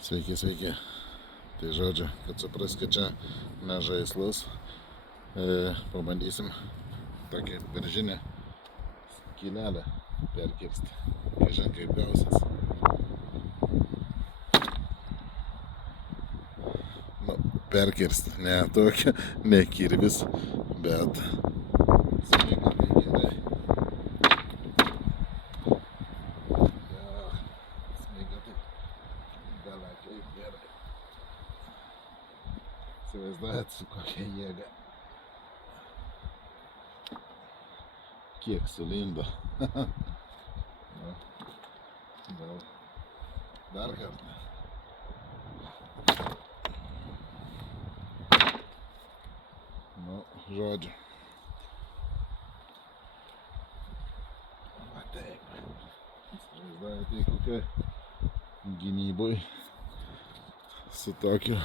Sveiki, sveiki. Tai žodžiu, kad supraskite, čia mes žaislus. Pabandysim tokią beržinę skylelę perkirsti. Kažin kaip gausis. Nu, perkirsti, ne tokia, ne kirvis, bet smaiga tai gerai. Smaiga taip beveik gerai. Įsivaizduojat, su kokia jėga. Kiek sulindo. Gal dar kartą. Nu, žodžiu. Va taip. Įsivaizduojate, kokioj gynyboj su tokiu